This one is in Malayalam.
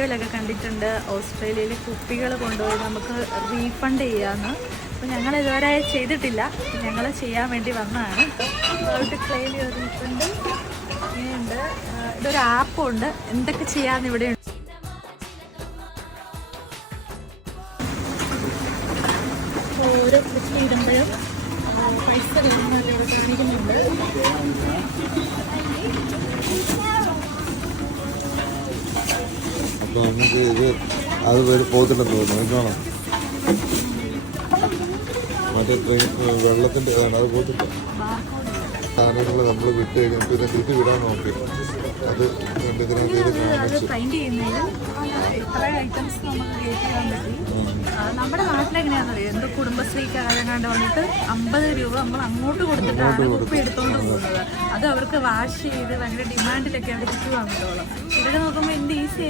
വീഡിയോയിലൊക്കെ കണ്ടിട്ടുണ്ട് ഓസ്ട്രേലിയയിൽ കുപ്പികൾ കൊണ്ടുപോയി നമുക്ക് റീഫണ്ട് ചെയ്യാമെന്ന്. അപ്പോൾ ഞങ്ങൾ ഇതുവരെ ചെയ്തിട്ടില്ല, ഞങ്ങൾ ചെയ്യാൻ വേണ്ടി വന്നതാണ്. അവർക്ക് ക്ലെയിം ചെയ്ത റീഫണ്ട് ഇങ്ങനെയുണ്ട്. ഇതൊരു ആപ്പുണ്ട്, എന്തൊക്കെ ചെയ്യാമെന്ന് ഇവിടെ ഉണ്ട്. ഓരോ കുപ്പി ഇടുമ്പോഴും പൈസ വരുന്നതൊക്കെ ഇവിടെ കാണിക്കുന്നുണ്ട്. അപ്പോൾ നമുക്ക് ഇത് അത് പോയിട്ടുണ്ടെന്ന് തോന്നുന്നു. എന്താണോ മറ്റേ വെള്ളത്തിൻ്റെ അത് പോയിട്ടില്ല. സാധനങ്ങൾ നമ്മൾ വിട്ട് കഴിഞ്ഞിട്ട് ഇത് തിരിച്ച് വിടാൻ നോക്കി. അത് നമ്മുടെ നാട്ടിലെങ്ങനെയാണെന്നറിയോ, എന്തോ കുടുംബശ്രീക്ക് ആരെങ്ങാണ്ട് വന്നിട്ട് 50 രൂപ നമ്മൾ അങ്ങോട്ട് കൊടുത്തിട്ടാണ് കുപ്പി എടുത്തോണ്ട് പോകുന്നത്. അത് അവർക്ക് വാഷ് ചെയ്ത് ഭയങ്കര ഡിമാൻഡിലൊക്കെ അവർ വിൽക്കുവാണല്ലോ. ഇതൊക്കെ നോക്കുമ്പോൾ എന്ത് ഈസി